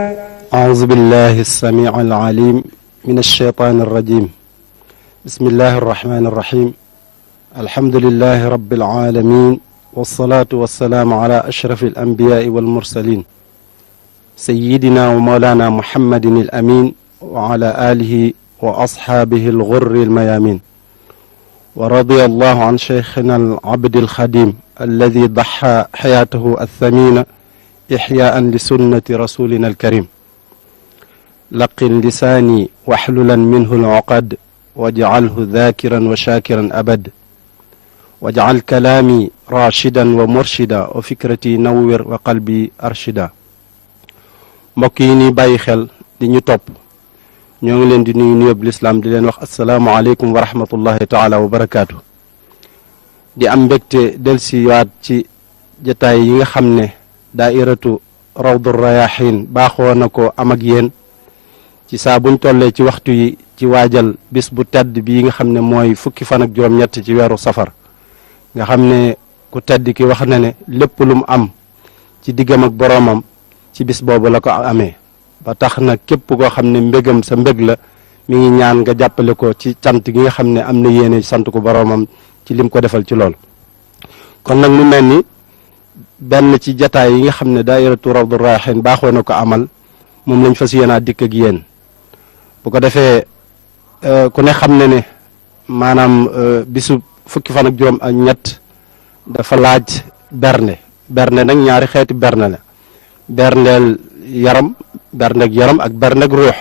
أعوذ بالله السميع العليم من الشيطان الرجيم بسم الله الرحمن الرحيم الحمد لله رب العالمين والصلاة والسلام على أشرف الأنبياء والمرسلين سيدنا ومولانا محمد الأمين وعلى آله وأصحابه الغر الميامين ورضي الله عن شيخنا العبد الخديم الذي ضحى حياته الثمينة إحياء لسنة رسولنا الكريم لقن لساني واحللا منه العقد واجعله ذاكرا وشاكرا أبد واجعل كلامي راشدا ومرشدا وفكرتي نور وقلبي أرشدا mbokk yi ni bàyyi xel di ñu topp ñoo ngi leen di nuyu nuyób lislaam di leen wax asalaamualeykum wa rahmatullahi taala wa barakaatu di am mbégte delsi waat ci jataay yi nga xam ne daairatu rawdu rayahin baaxoo na ko am ak yéen ci saa buñ tollee ci waxtu yi ci waajal bis bu tedd bii nga xam ne mooy fukki fan ak juróom-ñett ci weeru safar nga xam ne ku tedd ki wax na ne lépp lu mu am ci diggam ak boroomam ci bis boobu la ko amee ba tax na képp koo xam ne mbégam sa mbég la mi ngi ñaan nga jàppale ko ci cant gi nga xam ne am na yéene sant ko boroomam ci lim ko defal ci lool kon nag mu mel ni benn ci jataay yi nga xam ne daairatu rawdu rayahin baaxoo na ko amal moom lañ fas yéenaa dikk ak yéen bu ko defee ku ne xam ne ne maanaam bisu fukki fan ak juróom ak ñett dafa laaj bernde nag ñaari xeeti bernde la berndeel yaram berndeg yaram ak berndeg ruux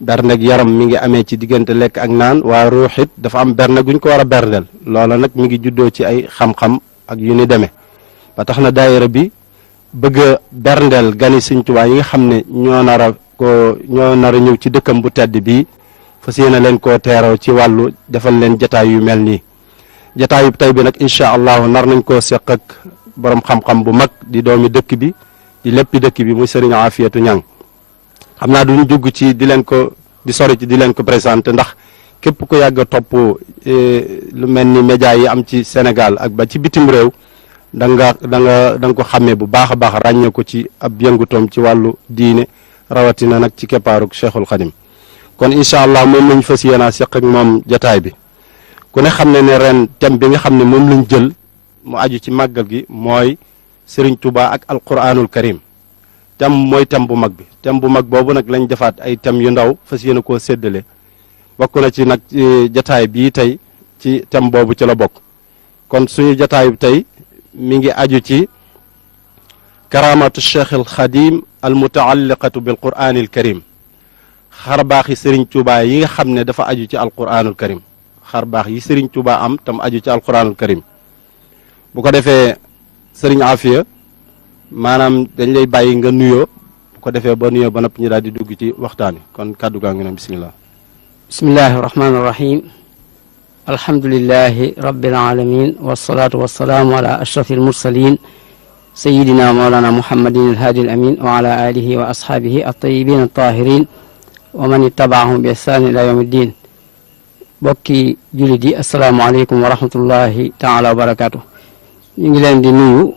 berndeg yaram mi ngi amee ci diggante lekk ak naan waaye ruux it dafa am berne guñ ko war a berndeel loola nag mi ngi juddoo ci ay xam-xam ak yu ni demee ba tax na daayira bi bëgg a berndeel gani Sëñ Tuubaa yi nga xam ne ñoo nar a ñëw ci dëkkam bu tedd bii fas yéene leen koo teeroo ci wàllu defal leen jataay yu mel nii jataayu tey bi nag incha allahu nar nañ koo seq ak borom xam-xam bu mag di doomi dëkk bi di léppi dëkk bi muy Sëriñ Afiyatu Ñang xam naa duñu jugg ci di sori ci di leen ko présenté ndax képp ku yàgg a topp lu mel ni média yi am ci Sénégal ak ba ci bitim réew da nga ko xàmmee bu baax a baax ràññee ko ci ab yëngutoom ci wàllu diine rawatina nag ci keppaaruk Cheikhul Khadim kon incha allah moom lañ fas yéenaa seq ak moom jataay bi ku ne xam ne ren thème bi nga xam ne moom lañ jël mu aju ci màggal gi mooy Sëriñ Tuuba ak alquranul karim thème mooy thème bu mag bi thème bu mag boobu nag lañ defaat ay thèmes yu ndaw fas yéene koo séddale bokk na ci nag jataay bii tey ci thème boobu ci la bokk kon suñu jataay bi tey mi ngi aju ci karamatu cheikh al xadim al mutaalliqatu bil quranil karim xarbaax yi Sëriñ Tuuba yi nga xam ne dafa aju ci alquranul karim xarbaax yi Sëriñ Tuuba am tam aju ci alquranul karim bu ko defee Sëriñ Afiya maanaam dañ lay bàyyi nga nuyoo bu ko defee ba nuyoo ba noppi ñu daal di dugg ci waxtaan wi kon kàddu gaa ngi noonu bismillah bismillahi rahmaani rahim alhamdulillahi rabbil alamin wasalaatu wasalaamu ala ashrafi almursalin sayidina mawlana muhammadin alhaadi alamin wa ala alihi wa ashaabihi altayibin altahirin wa man ittabaahum bi ihsaan ila yawmi ddin bokki jullit yi asalaamu aleykum wa rahmatullahi taala wa barakaatu ñu ngi leen di nuyu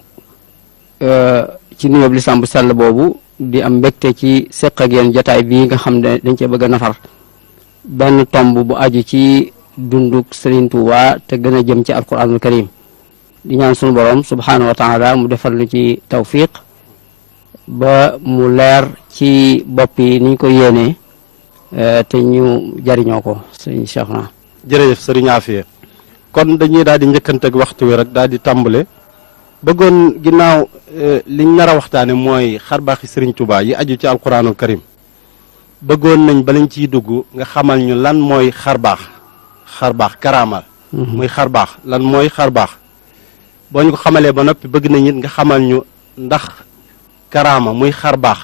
ci nuyoob lislaam bu sell boobu di am mbégte ci seq ak yéen jataay bii nga xam ne dañ cee bëgg a nafar benn tomb bu aju ci dunduk Sëriñ Tuuba te gën a jëm ci alquranul karim di ñaan sunu borom subhaanahu wa taala mu defal lu ci tawfiq ba mu leer ci bopp yi niñ ko yéenee te ñu jariñoo ko sëriñ Cheikh na jërëjëf Sëriñ Afiya kon dañuy daal di njëkkante ak waxtu wi rek daal di tàmbale bëggoon ginnaaw liñ nar a waxtaane mooy xarbaaxi Sëriñ Tuuba yi aju ci alquranul karim bëggoon nañ ba lañ ciy dugg nga xamal ñu lan mooy xarbaax karaamal muy xarbaax lan mooy xarbaax boo ñu ko xamalee ba noppi bëgg nañ it nga xamal ñu ndax karaama muy xarbaax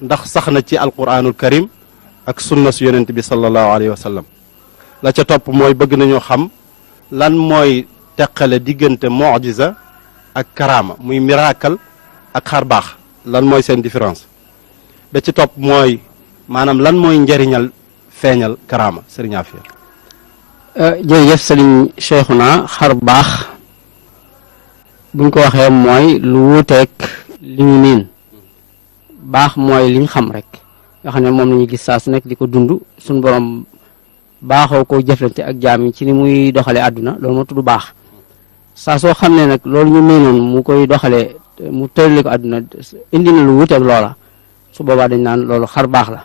ndax sax na ci alquranul karim ak sunna su yonent bi sallallahu alayhi wa sallam la ca topp mooy bëgg nañoo xam lan mooy teqale diggante mujiza ak karaama muy miracle ak xarbaax lan mooy seen différence ba ci topp mooy maanaam lan mooy njariñal feeñal karaama Sëriñ Afiya jërëjëf sëriñ Cheikhuna xarbaax buñ ko waxee mooy lu wuuteeg li ñu niin baax mooy liñ xam rek nga xam ne moom la ñuy gis saa su nekk di ko dund suñu borom baaxoo koo jëflante ak jaam yi ci ni muy doxalee àdduna loolu moo tudd baax saa soo xam ne nag loolu ñu miinoon mu koy doxalee mu tërale ko àdduna indi na lu wuteeg loola su boobaa dañ naan loolu xar baax la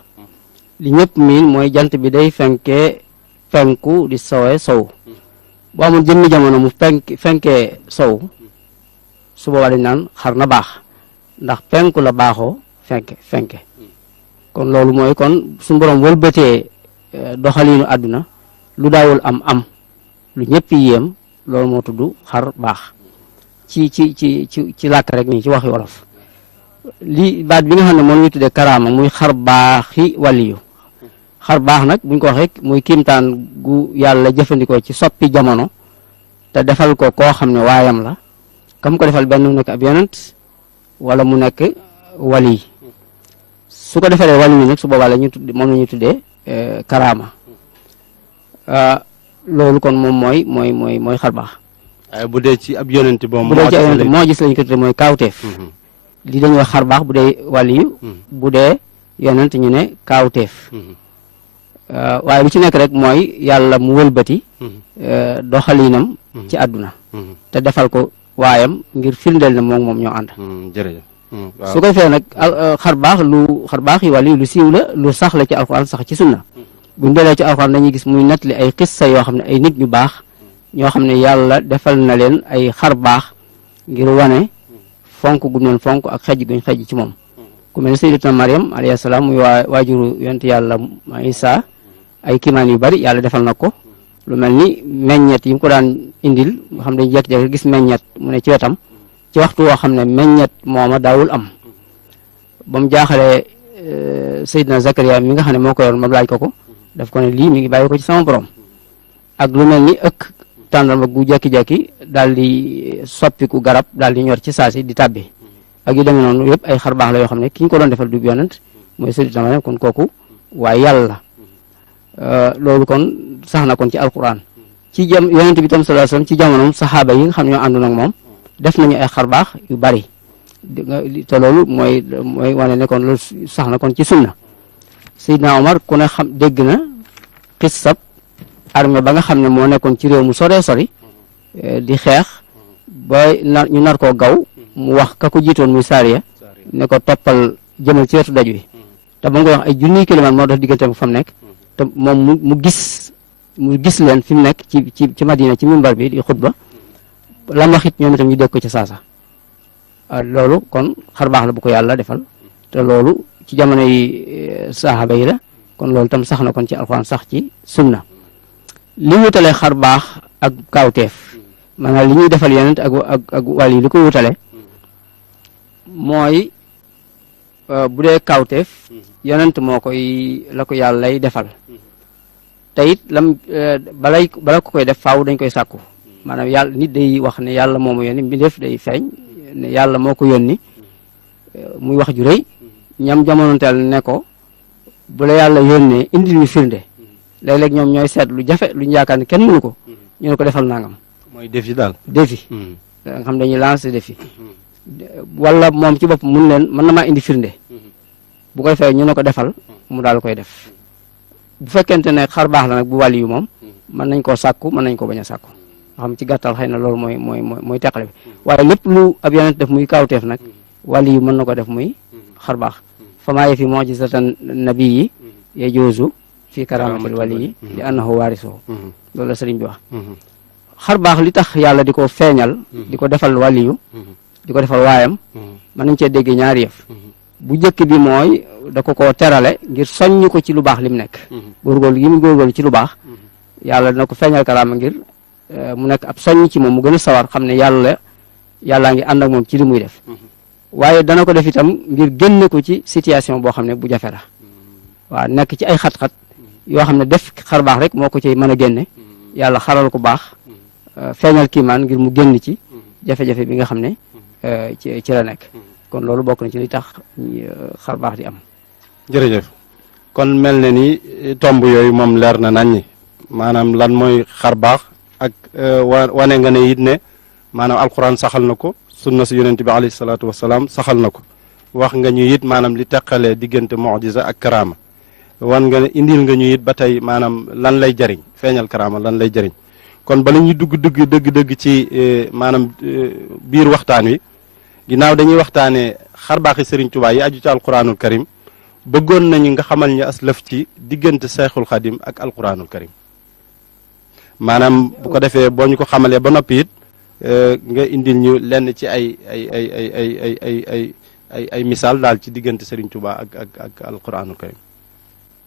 li ñëpp miin mooy jant bi day fenkee fenku di sowee sow boo amul jëmmi jamono mu fenkee sow su boobaa dañ naan xar na baax ndax penku la baaxoo fenke kon loolu mooy kon suñu borom wëlbatee doxaliinu àdduna lu daawul am lu ñëpp yéem loolu moo tudd xar baax ci làkk rek nii ci waxi wolof li baat bi nga xam ne moom ñu tuddee karaama muy xar baaxi waliyu xar baax nag buñ ko waxee muy kiimtaan gu yàlla jëfandikoo ci soppi jamono te defal ko koo xam ne waayam la kam ko defal benn mu nekk ab yonent wala mu nekk wali su ko defalee wali yi nag su boobaa la ñu tudd moom la ñu tuddee karaama loolu kon moom mooy xar baax. waaye bu dee ci ab yonent moom bu dee ci ab yonent moo gis lañu ko tuddee mooy kaawteef li dañuy wax xar baax bu dee wali yu bu dee yonent ñu ne kaawteef waaye lu ci nekk rek mooy yàlla mu wëlbati doxalinam ci àdduna te defal ko waayam ngir firndeel na moom ñoo ànd. jërëjëf su ko defee nag xar baax yi wàll yi lu siiw la lu sax la ci alxuraan sax ci sunna buñ delee ci alxuraan dañuy gis muy nettali ay xissa yoo xam ne ay nit ñu baax ñoo xam ne yàlla defal na leen ay xar baax ngir wane fonk gu leen fonk ak xej guñ xej ci moom ku mel ne sayyidatuna Maryam alayhi salaam muy waajuru yonent yàlla Isa ay kiimaan yu bari yàlla defal na ko lu mel ni meññet yi mu ko daan indil nga xam dañu jékki-jékki gis meññet mu ne ci wetam ci waxtu woo xam ne meññet mooma daawul am ba mu jaaxalee Seydina Zakaria mi nga xam ne moo ko yor ma laaj ko daf ko ne lii mi ngi bàyyi ko ci sama borom ak lu mel ni ëkk tàndarma gu jékki-jékki daal di soppiku garab daal di ñor ci saasi di tàbbi ak yu demee noonu yëpp ay xar baax la yoo xam ne ki ñu ko doon defal du yonent mooy Seydina Maryam kon kooku waaye yàlla loolu kon sax na kon ci alquran ci yonent bi tam sallallahu alayhi wasallam ci jamonoom saxaaba yi nga xam ne ñoo àndoon ak moom def nañu ay xar baax yu bari te loolu mooy wane ne kon loolu sax na kon ci sunna Seydina Omar ku ne xam dégg na xissab armée ba nga xam ne moo nekkoon ci réew mu soree sori di xeex ba ñu nar koo gaw mu wax ka ko jiitoon muy Saariya ne ko toppal jëmal ci wetu daj wi te ba nga koy wax ay junniy kilomètre moo dox diggante bu fa mu nekk te moom mu gis leen fi mu nekk ci Madina ci mimbar bi di xutba lam wax it ñoom itam ñu dégg ko ci saasa loolu kon xar baax la bu ko yàlla defal te loolu ci jamono yi saxaaba yi la kon loolu tam sax na kon ci alxuraan sax ci sunna li wutale xar baax ak kaawteef maanaam li ñuy defal yonent ak wàll yi li ko wutale mooy bu dee kaawteef yonent moo koy la ko yàlla lay defal te it bala ko koy def faaw dañ koy sàkku maanaam yàlla nit day wax ne yàlla moo ma yónni mbindeef day feeñ ne yàlla moo ko yónni muy wax ju rëy ñam jamonoonteel ne ko bu la yàlla yónnee indil ñu firnde léeg-léeg ñoom ñooy seet lu jafe lu ñu yaakaar ne kenn mënu ko ñu ne ko defal nangam. mooy défi daal défi. nga xam dañuy lancer défi. wala moom ci bopp mun leen mën na maa indi firnde bu koy fay ñu ne ko defal mu daal koy def bu fekkente ne xar baax la nag bu wàll yu moom mën nañ koo sàkku mën nañ ko bañ a sàkku xam ci gàttal xëy na loolu mooy teqale bi waaye lépp lu ab yonent def muy kawteef nag wàll yu mën na ko def muy xar baax famaa yafi mu'jizatan nabiyyi yajuuzu fi karamatil waliyyi li annahu waarisuhu loolu la sëriñ bi wax xar baax li tax yàlla di ko feeñal di ko defal wàlliyu di ko defal waayam mën nañ cee dégg ñaari yëf bu njëkk bi mooy da ko koo terale ngir soññ ko ci lu baax li mu nekk góorgóorlu gi mu góorgóorlu ci lu baax yàlla dina ko feeñal karaama ngir mu nekk ab soññ ci moom mu gën a sawar xam ne yàllaa ngi ànd ak moom ci li muy def waaye dana ko def itam ngir génne ko ci situation boo xam ne bu jafe la waaw nekk ci ay xat-xat yoo xam ne def xar baax rek moo ko ciy mën a génne yàlla xaral ko baax feeñal kiimaan ngir mu génn ci jafe-jafe bi nga xam ne ci la nekk kon loolu bokk na ci li tax xar baax di am. jërëjëf kon mel na ni tomb yooyu moom leer na naññi maanaam lan mooy xar baax ak wane nga ne it ne maanaam alquran saxal na ko sunna si yonent bi alayhi salaatu wasalaam saxal na ko wax nga ñu it maanaam li teqalee diggante mujiza ak karaama wan nga indil nga ñu it ba tey maanaam lan lay jariñ feeñal karaama lan lay jariñ kon bala ñuy dëgg ci maanaam biir waxtaan wi ginnaaw dañuy waxtaanee xarbaaxi Serigne Touba yi aju ci alquranul karim bëggoon nañu nga xamal ñu aslëf ci diggante Seexul Xadim ak alquranul karim maanaam bu ko defee boo ñu ko xamalee ba noppi it nga indil ñu lenn ci ay misaal daal ci diggante Serigne Touba ak alquranul karim.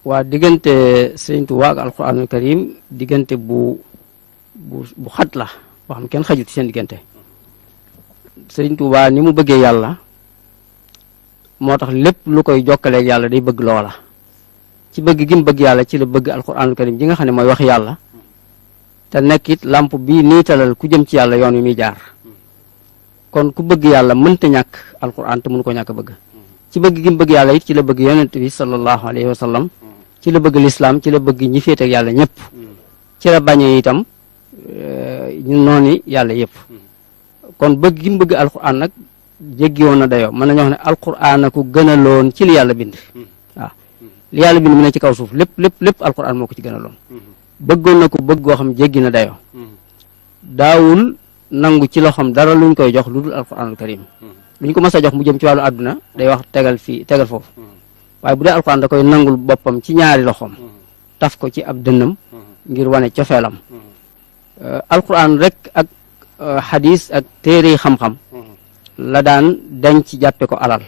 waa diggante Serigne Touba ak alquranul karim diggante bu xat la boo xam kenn xajut ci seen diggante. Sëriñ Tuubaa ni mu bëggee yàlla moo tax lépp lu koy jokkaleeg yàlla day bëgg loola ci bëgg gi mu bëgg yàlla ci la bëgg alquranul karim ji nga xam ne mooy wax yàlla te nekk it lamp bii niitalal ku jëm ci yàlla yoon wi muy jaar kon ku bëgg yàlla mënta ñàkk alquran te mënu ko ñàkk bëgg ci bëgg gi mu bëgg yàlla it ci la bëgg yonent bi sallallahu alayhi wa sallam ci la bëgg lislaam ci la bëgg ñi féete ak yàlla ñëpp ci la bañee itam ñu nooni yàlla yëpp kon bëgg gi mu bëgg alquran nag jéggi woon na dayoo mën nañu wax ne alquran a ko gënaloon ci li yàlla bind waaw li yàlla bind mu ne ci kaw suuf lépp alquran moo ko ci gënaloon bëggoon na ko bëgg goo xam jéggi na dayoo daawul nangu ci loxoom dara luñ koy jox lu dul alquranul karim luñ ko mas a jox mu jëm ci wàllu àdduna day wax tegal foofu waaye bu dee alquran da koy nangul boppam ci ñaari loxoom taf ko ci ab dënnam ngir wane cofeelam alquran rek ak xadis ak téere xam-xam la daan denc jàppe ko alal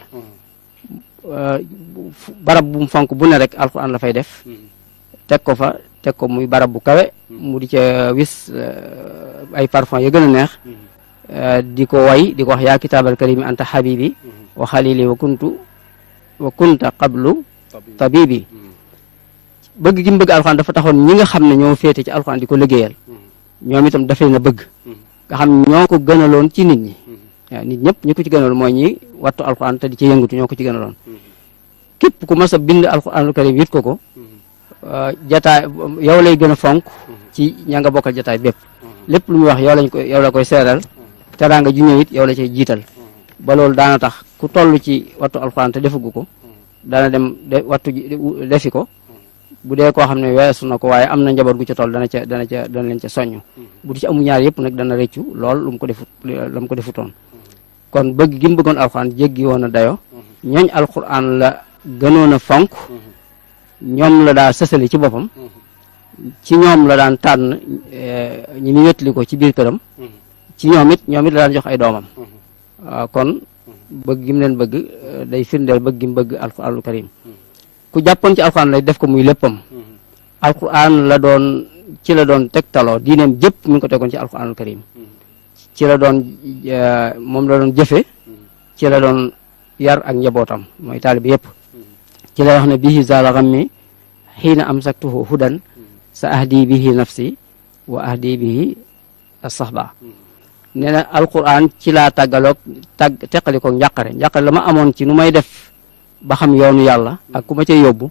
barab bu mu fonk bu ne rek alquran la fay def teg ko muy barab bu kawe mu di ca wis ay parfum ya gën a neex di ko way di ko wax yaa kitaabal karimi anta habibi wa xalili wa kunta qablu tabibi bëgg gi mu bëgg alquran dafa taxoon ñi nga xam ne ñoo féete ci alquran di ko liggéeyal ñoom itam dafay na bëgg nga xam ñoo ko gënaloon ci nit ñi waaw nit ñëpp ñi ko ci gënaloon mooy ñi wattu alquran te di ci yëngatu ñoo ko ci gënaloon képp ku mas a bind alquranul karim yit ko jataay yow lay gën a fonk ci ña nga bokkal jataay bépp lépp lu muy wax yow la koy seeral teraanga ju ñëw it yow la cay jiital ba loolu daana tax ku toll ci wattu alquran te defugu ko dana dem defi ko bu dee koo xam ne weesu na ko waaye am na njaboot gu ca toll dana leen ca soññ bu di ci amu ñaar yëpp nag dana rëccu lool lu mu ko defutoon kon bëgg gi mu bëggoon alxuraan jéggi woon a dayo ñooñ alxuraan la gënoon a fonk ñoom la daa sësali ci boppam ci ñoom la daan tànn ñi mu wétli ko ci biir këram ci ñoom it la daan jox ay doomam kon bëgg gi mu leen bëgg day firndeel bëgg gi mu bëgg alxuraanul karim ku jàppoon ci alxuraan lay def ko muy léppam alxuraan la doon tegtaloo diineem jëpp mi ngi ko tegoon ci alxuraanul karim ci la doon moom la doon jëfe ci la doon yar ak njabootam mooy taalibi yëpp ci la wax ne bihi zaala xammi xiina amsaktuhu hudan sa ahdi bihi nafsi wa ahdi bihi as-sahba nee na alxuraan ci laa teqali ko njàqare la ma amoon ci nu may def ba xam yoonu yàlla ak ku ma cay yóbbu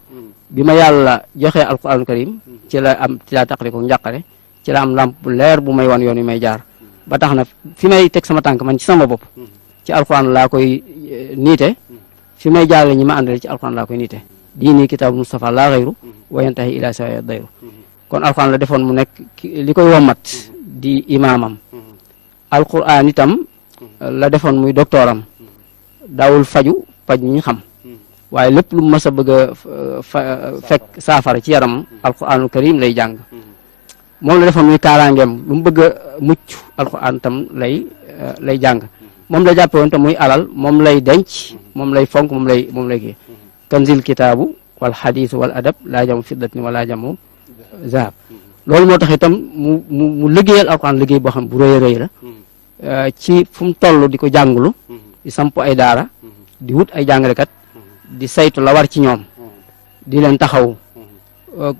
bi ma yàlla joxee alquranul karim ci laa taqali ko njàqare ci la am lamp bu leer bu may wan yoon wi may jaar ba tax na fi may teg sama tànk man ci sama bopp ci alquran laa koy niite fi may jaarale ñi ma àndale ci alquran laa koy niite diini kitaabu Mustafa laa xayru wa yantahi ila sawa dayru kon alquran la defoon mu nekk li koy womat di imaamam alquran itam la defoon muy doctoram daawul faju paj mi ñu xam waaye lépp lu mas a bëgg a fekk saafara ci yaram alquranul karim lay jàng moom la defoon muy kaaraangeem lu mu bëgg a mucc alquran tam lay jàng moom la jàppe woon tam muy alal moom lay denc moom lay fonk moom lay kii kanzil kitaabu wal xadiis wal adab laa jamu fiddatin wala jamu zahab loolu moo tax itam mu liggéeyal alquran liggéey boo xam bu rëy a rëy la ci fu mu toll di ko jàngulu di samp ay daara di wut ay jàngalekat di saytu la war ci ñoom di leen taxaw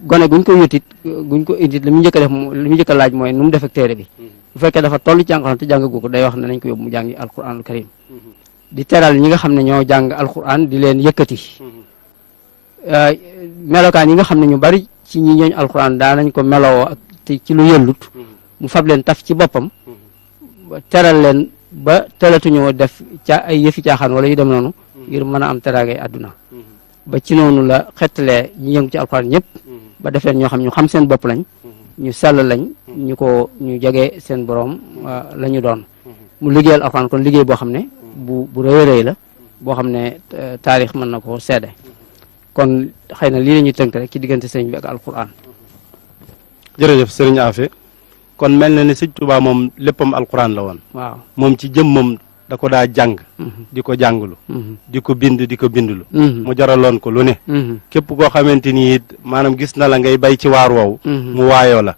gone guñ ko indit li mu njëkk a laaj mooy nu mu def ak téere bi bu fekkee dafa toll ci alxuraan te jàngagu ko day wax ne nañ ko yóbbu mu jàngi alxuraanul karim di teral ñi nga xam ne ñoo jàng alxuraan di leen yëkkati melokaan yi nga xam ne ñu bari ci ñi ñooñ alxuraan daa nañ ko melowoo ak ci lu yëllut mu fab leen taf ci boppam teral leen ba telatuñoo def ay yëfi caaxaan wala yu dem noonu ngir mën a am teraangay àdduna ba ci noonu la xettalee ñu yëngu ci alxuraan ñëpp ba def leen ñoo xam ñu xam seen bopp lañ ñu sell lañ ñu jege seen borom la ñu doon mu liggéeyal alxuraan kon liggéey boo xam ne bu rëy a rëy la boo xam ne taarix mën na koo seede kon xëy na lii la ñuy tënk rek ci diggante sëriñ bi ak alxuraan. jërëjëf sëriñ Afe kon mel na ni sëñ Tuubaa moom léppam alxuraan la woon. waaw moom ci jëmmam da ko daa jàng di ko jàngulu di ko bind di ko bindulu mu jaraloon ko lu ne képp koo xamante ni it maanaam gis na la ngay bay ci waar woowu mu waayoo la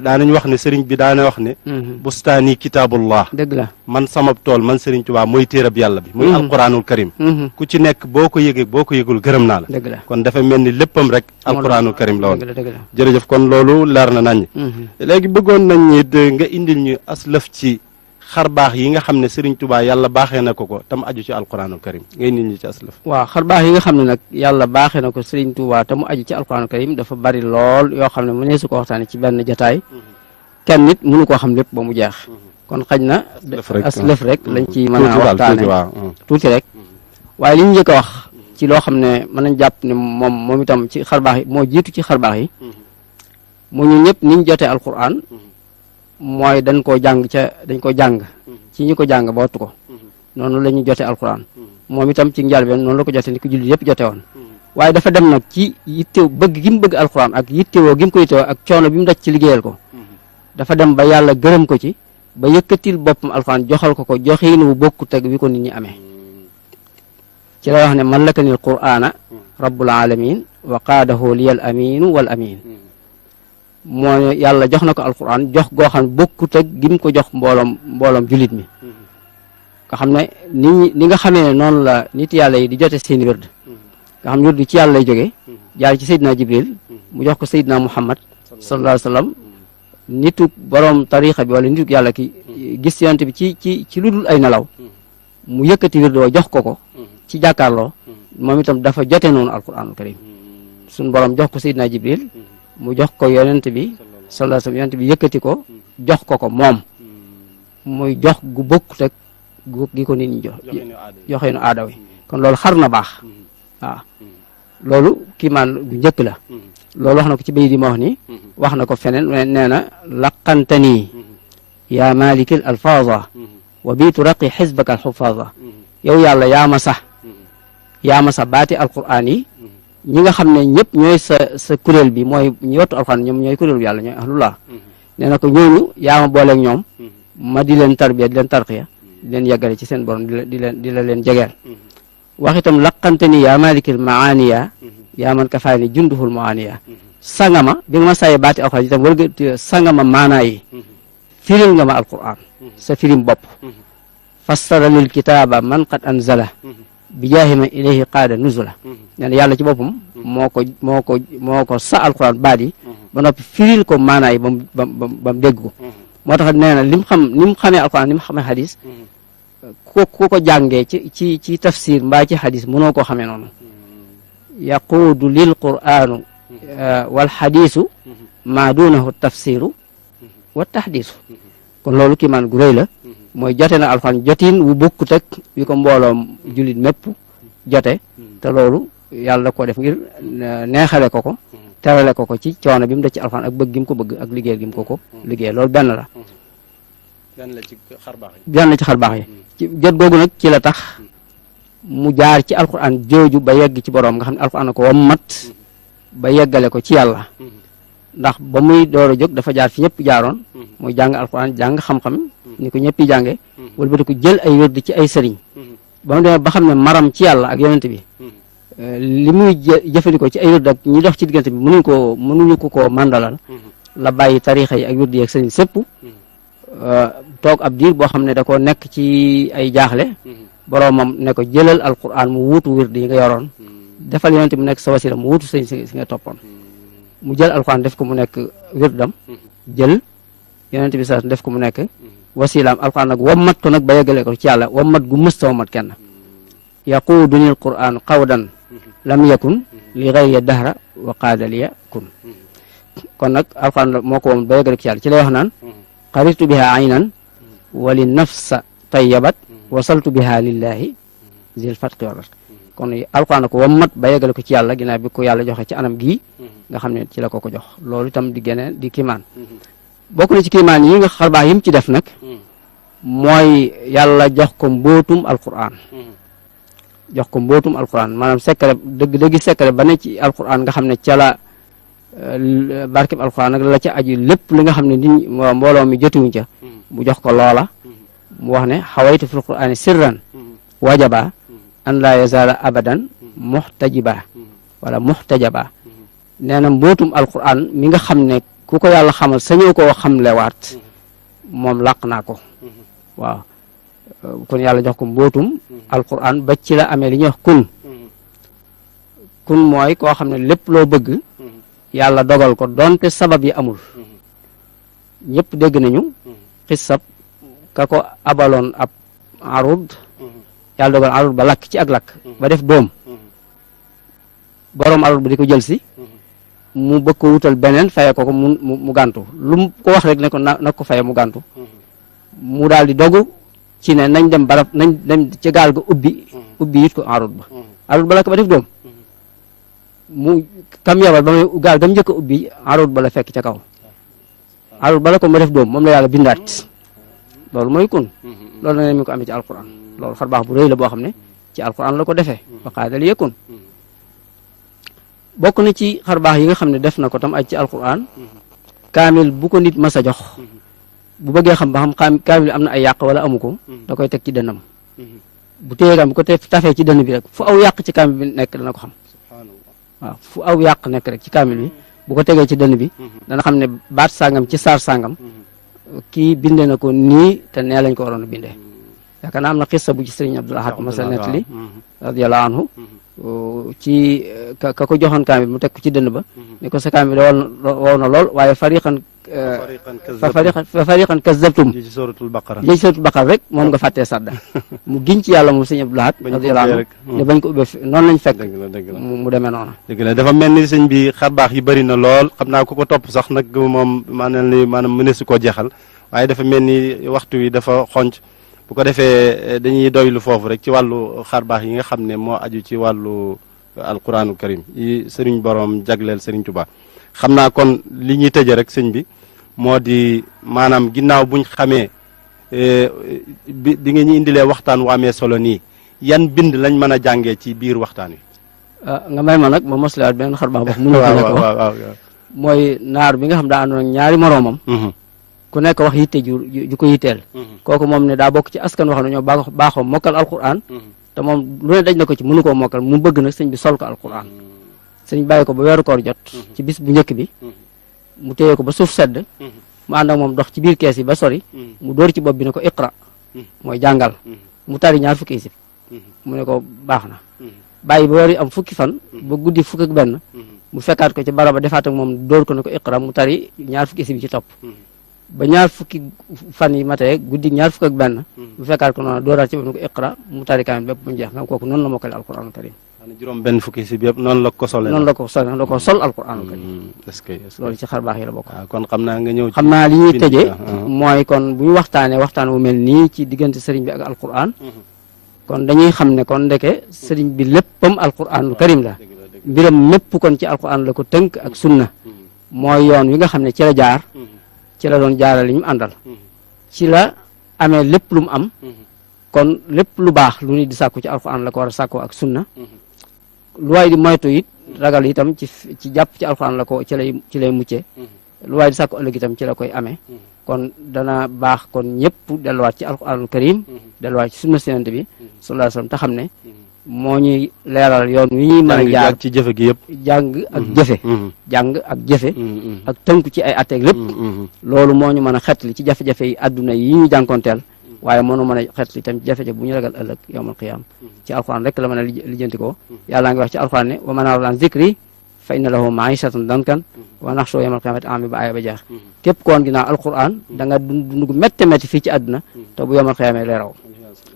daanañ wax ne sëriñ bi daana wax ne bustaani kitaabullah dëgg la man sama tool man sëriñ Tuubaa mooy téerab yàlla bi muy alquranul karim ku ci nekk boo ko yëgee boo ko yëgul gërëm naa la dëgg la kon dafa mel ni léppam rek alquranul karim la woon jërëjëf kon loolu leer na nañ léegi bëggoon nañ it nga indil ñu aslëf ci xar baax yi nga xam ne Serigne Touba yàlla baaxee na ko tam aju ci alquranul karim ngay nit ñi ci aslaf. waaw xar baax yi nga xam ne nag yàlla baaxee na ko Serigne Touba te mu aju ci alquranul karim dafa bari lool yoo xam ne mu ne su ko waxtaanee ci benn jataay kenn nit mënu koo xam lépp ba mu jeex kon xaj na aslaf rek lañ ci mën a waxtaane tuuti rek waaye li ñu njëkk a wax ci loo xam ne mën nañ jàpp ne moom itam ci xar baax yi moo jiitu ci xar baax yi mu ñu ñëpp niñ jotee alquran mooy dañ koo jàng ci ñi ko jàng ba wattu ko noonu la ñu jote alquran moom itam ci njëlbeen noonu la ko jote ni ko jullit yëpp jote woon waaye dafa dem nag ci yitte bëgg gi mu bëgg alquran ak yittewoo gi mu ko yittewoo ak coono bi mu daj ci liggéeyal ko dafa dem ba yàlla gërëm ko ci ba yëkkatil boppam alquran joxal ko joxiin wu bokku teg wi ko nit ñi amee ci la wax ne mallakanil qur'ana rabbul alamin wa qaadahu liyal aminu wal amin moo yàlla jox na ko alquran jox goo xam ne bokkut ak gi mu ko jox mbooloom jullit mi nga xam ne ni nga xamee ne noonu la nit yàlla yi di jote seen wird nga xam wird ci yàlla lay jógee jaar ci Seydina Jibril mu jox ko Seydina Muhammad sallallahu alayhi wa sallam nitu borom tarixa bi wala nitu yàlla ki gis yonent bi ci lu dul ay nelaw mu yëkkati wird woo jox ko ci jàkkaarloo moom itam dafa jote noonu alquranul karim suñ borom jox ko Seydina Jibril mu jox ko yonent bi sallallahu alayhi wasallam yonent bi yëkkati ko jox ko moom muy jox gu bokkut ak gi ko nit ñi joxe nu aada wi kon loolu xar na baax waaw loolu kiimaan gu njëkk la loolu wax na ko ci bay di ma wax ni wax na ko feneen nee na laqantanii yaa malikil alfaza wa biitu raqi xisbaka alxufaza yow yàlla yaa ma sax baati alquran yi ñi nga xam ne ñëpp ñooy sa kuréel bi mooy ñi wattu alxuraan ñoom ñooy kuréel bi yàlla ñooy ahlullah nee na ko ñooñu yaa ma booleeg ñoom ma di leen tarbiya di leen tarqiya di leen yeggale ci seen borom di la leen jegeel wax itam laqante ni yaa malikil maaniya yaa man kafaani junduhul maaniya sangama bi nga ma saye baati alxuraan itam war nga sangama maanaa yi firil nga ma alquran sa firim bopp fassara lil kitaaba man qad anzala bi jaahi man ilayhi qaada nuzula nee na yàlla ci boppam moo ko sa alquran baat yi ba noppi firil ko maanaa yi ba mu dégg ko moo tax nee na ni mu xamee alquran ni mu xamee xadis ku ko jàngee ci tafsir mbaa ci xadis mënoo koo xamee noonu yaquudu lil quranu wal xadisu maa duunahu tafsiru wa taxdisu kon loolu kiimaan gu rëy la mooy jote na alxuraan jotiin wu bokkut ak wi ko mbooloom jullit mépp jote te loolu yàlla ko def ngir neexale ko terale ko ci coono bi mu def ci alxuraan ak bëgg gi mu ko bëgg ak liggéey gi mu ko liggéey loolu benn la ci xar baax yi ci jot googu nag ci la tax mu jaar ci alxuraan jooju ba yegg ci boroom nga xam ne alxuraan ko wammat ba yeggale ko ci yàlla ndax ba muy door a jóg dafa jaar fi ñëpp jaaroon muy jàng alxuraan jàng xam-xam ni ko ñëpp yi jànge wala ba ko jël ay wérd ci ay sëriñ ba mu demee ba xam ne maram ci yàlla ak yonent bi li muy jëfandikoo ci ay wérd ak ñi dox ci diggante bi mënuñu ko mandalal la bàyyi tarixa yi ak wérd yi ak sëriñ sëpp toog ab diir boo xam ne da ko nekk ci ay jaaxle boroomam ne ko jëlal alquran mu wuutu wérd yi nga yoroon defal yonent bi nekk sa wasila mu wuutu sëriñ si nga toppoon mu jël alquran def ko mu nekk wérdam jël yonent bi sa def ko mu nekk wasilaam alquran nag wammat ko nag ba yeggale ko ci yàlla wammat gu mësta wammat kenn yaquuduni alquran qawdan lam yakun li ghayri dahra wa qaada liya kun kon nag alquran moo ko wammat ba yeggale ko ci yàlla ci lay wax naan qaritu biha aynan wa li nafsa tayyabat wasaltu biha lillahi zil fatqi wal ratq kon alquran ko wammat ba yeggale ko ci yàlla ginnaaw bi ko yàlla joxe ci anam gii nga xam ne ci la ko jox loolu itam di geneen di kiimaan bokk na ci kiimaan yi nga xarbaax yi mu ci def nag mooy yàlla jox ko mbootum alquran maanaam secret dëgg secret ba ne ci alquran nga xam ne ca la barkeb alquran nag la ca aju lépp li nga xam ne nit mbooloo mi jotiwuñ ca mu jox ko loola mu wax ne xawaytu fil qur'ani sirran wajaba an la yazala abadan muxtajiba wala muxtajaba nee na mbootum alquran mi nga xam ne ku ko yàlla xamal sañoo koo xamlewaat moom làq naa ko waaw kon yàlla jox ko mbootum alquran ba ci la amee li ñuy wax kun mooy koo xam ne lépp loo bëgg yàlla dogal ko donte sabab yi amul ñëpp dégg nañu xissab ka ko abaloon ab arud yàlla dogal arud ba lakk ci ak lakk ba def doom boroom arud ba di ko jël si mu bëgg ko wutal beneen faye ko mu gàntu lu mu ko wax rek ne ko na ko faye mu gàntu mu daal di dogu ci ne nañ dem barab nañ dem ci gaal ga ubbi it ko arud ba lakk ba def doom mu kam yabal ba may gaal gam njëkk a ubbi arud ba la fekk ca kaw arud ba la ko ma def doom moom la yàlla bindaat loolu mooy kun loolu na ne mi ko amee ci alquran loolu xar baax bu rëy la boo xam ne ci alquran la ko defee wa qaadal yakun bokk na ci xar baax yi nga xam ne def na ko tam aj ci alquran kaamil bu ko nit mas a jox bu bëggee xam ba xam kaamil am na ay yàq wala amu ko da koy teg ci dënnam bu téyee kam bu ko tafee ci dënn bi rek fu aw yàq ci kaamil bi nekk dana ko xam waaw fu aw yàq nekk rek ci kaamil bi bu ko tegee ci dënn bi dana xam ne baat sàngam ci saar sàngam kii bindee na ko nii te nee lañ ko waroon a bindee yaakaar naa am na xissa bu ci sëriñ Abdul Ahad masa nettali radiyallahu anhu ci ka ko joxoon kaamil mu teg ko ci dënn ba ni ko sa kaamil wow na lool waaye fariqan kazzabtum ci suratul baqara rek moom nga fàttee sadda mu giñ ci yàlla moom sëñ Abdul Ahad radiyallahu anhu ne bañ ko ubbee noonu lañ fekk mu demee noonu dëgg la dafa mel ni sëñ bi xar baax yi bëri na lool xam naa ku ko topp sax nag moom maanaam mëneesu koo jeexal waaye dafa mel ni waxtu wi dafa xonc bu ko defee dañuy doylu foofu rek ci wàllu xar baax yi nga xam ne moo aju ci wàllu alquraanul karim yi sëriñ borom jagleel sëriñ Tuubaa xam naa kon li ñuy tëje rek sëñ bi moo di maanaam ginnaaw buñ xamee bi nga ñu indilee waxtaan wu amee solo nii yan bind lañ mën a jàngee ci biir waxtaan wi. nga may ma nag ma mosliwaat beneen xar baax mu waaw mooy naar bi nga xam daa àndoon ak ñaari moroomam ku nekk wax yitte ju ko yitteel kooku moom ne daa bokk ci askan wax ne ñoo baaxoo mokkal alquran te moom lu ne daj na ko ci mënu koo mokkal mu bëgg nag sëñ bi sol ko alquran sëñ bàyyi ko ba weeru koor jot ci bis bu njëkk bi mu téye ko ba suuf sedd mu ànd ak moom dox ci biir kees yi ba sori mu dóor ci bopp bi ne ko iqra mooy jàngal mu tari ñaar fukki isib mu ne ko baax na bàyyi ba weer yi am fukki fan ba guddi fukk ak benn mu fekkaat ko ci baraba defaat ak moom dóor ko ne ko iqra mu tari ñaar fukki isib yi ci topp ba ñaar fukki fan yi matee guddi ñaar fukk ak benn mu fekkaat ko noonu dooraat ci bopp ne ko iqra mu tari kaamil bépp mu jeex nga kooku noonu la mokkale alquranul karim juróom benn fukki isib yëpp noonu la ko solee noonu la ko sol da ko sol alquranul karim est-ce que loolu ci xar baax yi la bokk kon xam naa nga ñëw xam naa li ñuy tëjee mooy kon bu ñu waxtaanee waxtaan wu mel nii ci diggante sëriñ bi ak alquran kon dañuy xam ne kon ndeke sëriñ bi léppam alquranul karim la mbiram mépp kon ci alquran la ko tënk ak sunna mooy yoon wi nga xam ne ci la jaar ci la doon jaarale li ñu àndal ci la amee lépp lu mu am kon lépp lu baax lu nit di sàkku ci alquran la ko war a sàkkoo ak sunna lu waay di moytu it ragal itam ci jàpp ci alquran la ko ci lay muccee lu waay di sàkku ëllëg itam ci la koy amee kon dana baax kon ñëpp delluwaat ci alquranul karim delluwaat ci sunna Yonent bi sallallahu alayhi wasallam te xam ne moo ñuy leeral yoon wi ñuy mën a jaar ci jëfe gi yëpp jàng ak jëfe ak tënku ci ay atteeg lépp loolu moo ñu mën a xetli ci jafe-jafe yi àdduna yi ñu jànkoonteel waaye mënu mën a xetli tam jafe-jafe bu ñu ragal ëllëg yawmal qiyaam ci alquran rek la mën a lijjanti ko yàlla ngi wax ci alquran ne wa man a'rada an zikri fa inna lahu ma'ishatan dankan wa nahshuruhu yawmal qiyaamati a'maa ba aaya ba jeex képp koon ginnaaw alquran da nga dund gu métte métti fii ci àdduna te bu yawmal qiyaamee lay raw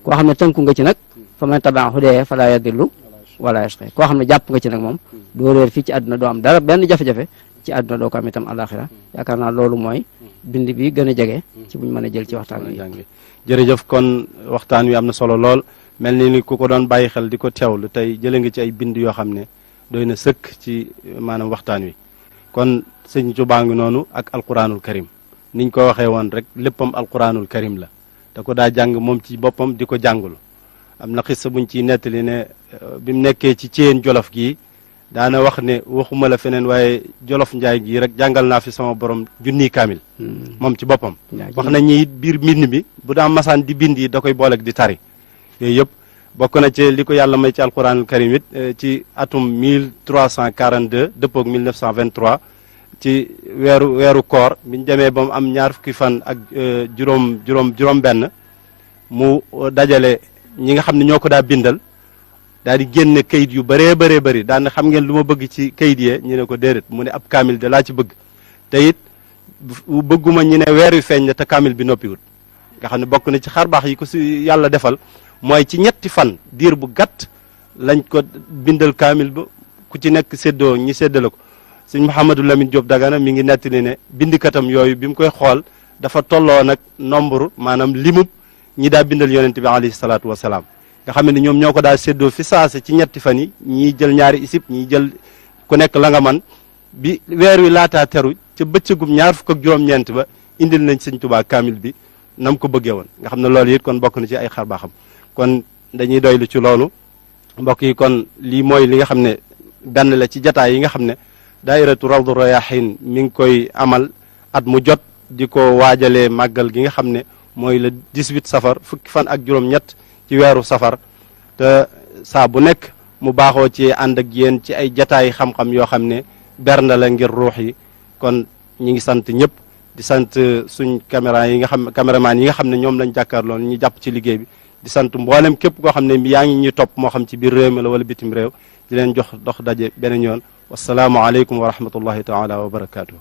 koo xam ne tënku nga ci nag fa man tabi'a hudaaya falaa yadillu wala yashqa koo xam ne jàpp nga ci nag moom doo réer fii ci àdduna doo am dara benn jafe-jafe ci àdduna doo ko am itam àlaxira yaakaar naa loolu mooy bind bi gën a jege ci buñ mën a jël ci waxtaan wi jërëjëf kon waxtaan wi am na solo lool mel ni ku ko doon bàyyi xel di ko teewlu tey jële nga ci ay bind yoo xam ne doy na sëkk ci maanaam waxtaan wi. kon sëñ Tuubaa ngi noonu ak alquranul karim niñ ko waxee woon rek léppam alquranul karim la da ko daa jàng moom ci boppam di ko jàngul. am na xissa buñ ciy nettali ne bi mu nekkee ci Céyeen Jolof gii daana wax ne waxuma la feneen waaye Jolof Njaay gii rek jàngal naa fi sama borom junniy kaamil moom ci boppam. wax nañ ni biir mbind mi bu daa masaan di bind yi da koy booleeg di tari yooyu yëpp bokk na ci li ko yàlla may ci alquranul karim it ci atum 1342 dëppoog 1923 ci weeru koor biñ demee ba mu am ñaar fukki fan ak juróom benn mu dajale ñi nga xam ne ñoo ko daa bindal daal di génne kayit yu bëree bëri daan xam ngeen lu ma bëgg ci kayit yee ñu ne ko déedéet mu ne ab kaamil de laa ci bëgg te it bëgguma ñu ne weer wi feeñ na te kaamil bi noppiwut nga xam ne bokk na ci xarbaax yi ko si yàlla defal mooy ci ñetti fan diir bu gàtt lañ ko bindal kaamil ba ku ci nekk séddoo ñi séddale ko sëñ Mouhamadou Lamine Diop Dagana mi ngi nettali ne bindikatam yooyu bi mu koy xool dafa tolloo nag nombre maanaam limub ñi daa bindal yonente bi alayhi salaatu wasalaam nga xam ne ñoom ñoo ko daa séddoo fi saase ci ñetti fan yi ñii jël ñaari isib ñii jël ku nekk la nga man bi weer wi laataa teru ca bëccëgum ñaar fukk ak juróom-ñeent ba indil nañ sëñ Tuubaa kaamil bi nam ko bëggee woon nga xam ne loolu it kon bokk na ci ay xar baaxam kon dañuy doylu ci loolu mbokk yi kon lii mooy li nga xam ne benn la ci jataay yi nga xam ne daairatu Rawdu Rayaahiin mi ngi koy amal at mu jot di ko waajalee màggal gi nga xam ne mooy le 18 safar fukki fan ak juróom-ñett ci weeru safar te saa bu nekk mu baaxoo ci ànd ak yéen ci ay jataay xam-xam yoo xam ne bernde la ngir ruux yi kon ñi ngi sant ñëpp di sant suñ caméraman yi nga xam ne ñoom lañ jàkkaarloo ñu jàpp ci liggéey bi di sant mboolem képp koo xam ne yaa ngi ñuy topp moo xam ci biir réew mi la wala bitim réew di leen jox dox daje beneen yoon wasalaamu aleykum wa rahmatullahi taala wa barakaatu.